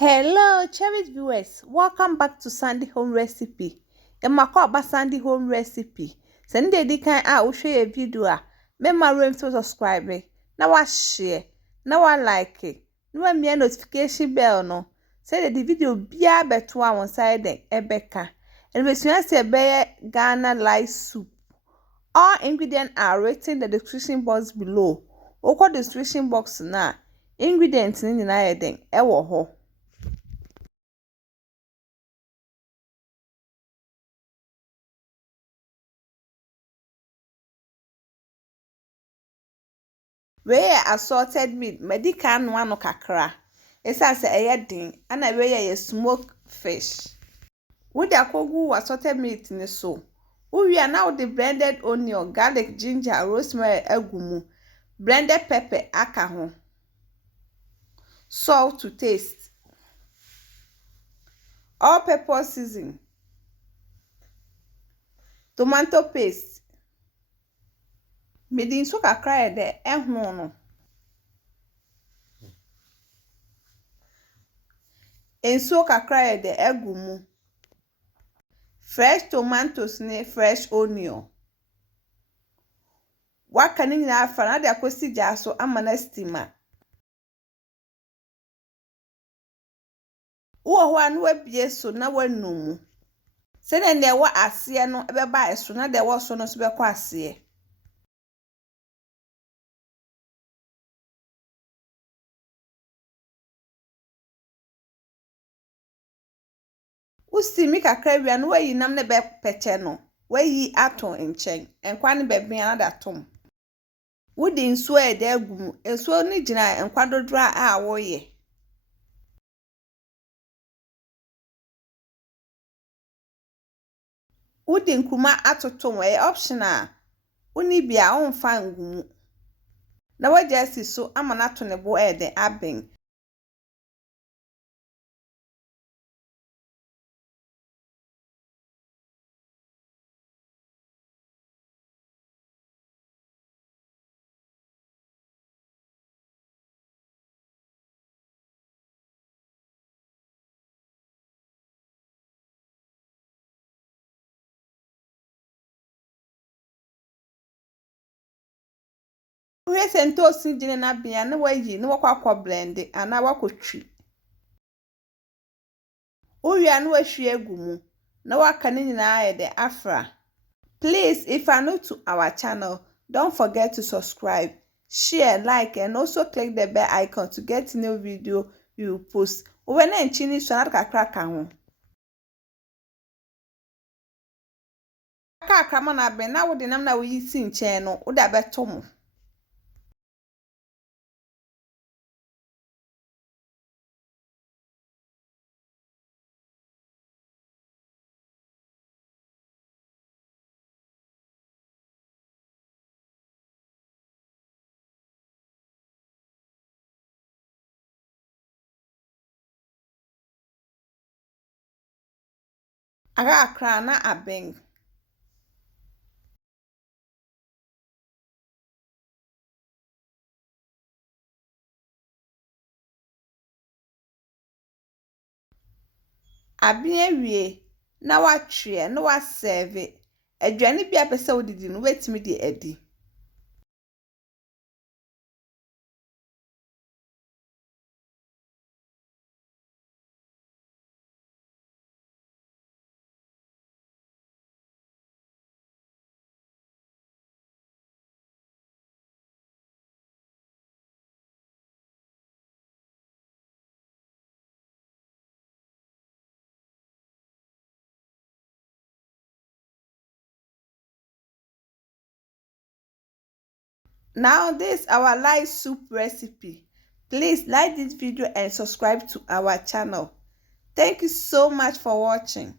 Hello, cherished viewers. Welcome back to Sandy Home Recipe. Emakwa Sandy Home Recipe. Sende di kan a wo hwe video a memma remember subscribe. Na wa share, na wa like. Na wa mia notification bell no. Say the video bia beto a won side den ebeka. Elbesua se be Ghana light soup. All ingredients are written in the description box below. Oko description box na ingredients ni na yeden ewo ho. Where assorted meat, medical no kakra. Esa se eyedin, ana where smoked fish. Would akogu assorted meat ni so. We are now the blended onion, garlic, ginger, rosemary, egumu, blended pepper, aka ho. Salt to taste. All purpose seasoning. Tomato paste. Medin so kakra de ehun no. Enso kakra de egumu. Fresh tomatoes ne fresh onion. Waka ni nyina afa na de akosi gya so ama na steamer. Wo ho anu abie so na wanum. Se na ne wa ase no ebeba eso na de wo so no so be kwa ase. Usti mi kakra wi anu wayi nam ne be peche no. Wayi aton enchen. Enkwa ne be bia na da tom. Wodi nsuo e de agum. Ensuo ni gina enkwa dodora a wo ye. Wodi nkruma atotom e optional. Uni bia on fa ngumu. Na waje si so ama na to ne bo e de aben. We sento si gine na bia na wayi na wakwa blend ana wakotwi. Uwia na wahwie agumu na waka ni nyina ye de afra. Please, if you are new to our channel, don't forget to subscribe, share, like, and also click the bell icon to get new video you post. When I chini so na kakra ka ho. Kakra mo na be na wo de nam na wo yi si nchen no, wo da beto mo. Aga akra na abeng. Abia wie na watwe na wa serve. Aduane bia pese odidi no wetimi di edi. Now this is our light soup recipe. Please like this video and subscribe to our channel. Thank you so much for watching.